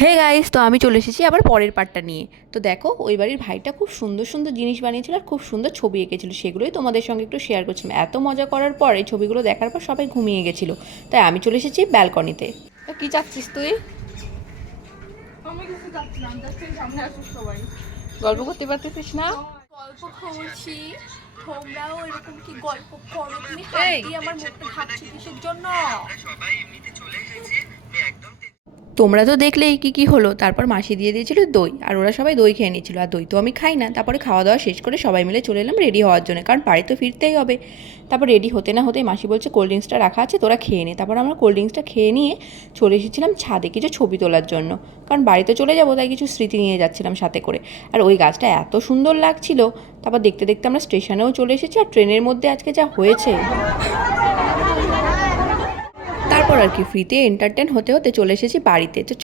Hey guys, তো আমি চলে এসেছি আবার পরের পার্টটা নিয়ে। তো দেখো, ওই বাড়ির ভাইটা খুব সুন্দর সুন্দর জিনিস বানিয়েছিল আর খুব সুন্দর ছবি এঁকেছিল, সেগুলোই তোমাদের সঙ্গে একটু শেয়ার করছিলাম। এত মজা করার পর এই ছবিগুলো দেখার পর সবাই ঘুমিয়ে গেছিলো, তাই আমি চলে এসেছি ব্যালকনিতে। তো কী চাচ্ছিস তুই? আমি কিছু চাচ্ছিলাম, জাস্ট এই সামনে আসুক সবাই। গল্প করতে পারতেছিস না? গল্প করছি, তোমরাও এরকম কি গল্প করো? তুমি হাত দিয়ে আমার মুখটা ঢাকছো কিসের জন্য? তোমরা তো দেখলেই কী কী হলো। তারপর মাসি দিয়ে দিয়েছিল দই, আর ওরা সবাই দই খেয়ে নিচ্ছিল, আর দই তো আমি খাই না। তারপরে খাওয়া দাওয়া শেষ করে সবাই মিলে চলে এলাম রেডি হওয়ার জন্য, কারণ বাড়ি তো ফিরতেই হবে। তারপর রেডি হতে না হতেই মাসি বলছে কোল্ড ড্রিঙ্কসটা রাখা আছে, তোরা খেয়ে নে। তারপর আমরা কোল্ড ড্রিঙ্কসটা খেয়ে নিয়ে চলে এসেছিলাম ছাদে কিছু ছবি তোলার জন্য, কারণ বাড়িতে চলে যাবো, তাই কিছু স্মৃতি নিয়ে যাচ্ছিলাম সাথে করে। আর ওই গাছটা এত সুন্দর লাগছিল। তারপর দেখতে দেখতে আমরা স্টেশনেও চলে এসেছি, আর ট্রেনের মধ্যে আজকে যা হয়েছে। তারপর আর কি ফ্রিতে এন্টারটেন হতে হতে চলে এসেছি বাড়িতে। তো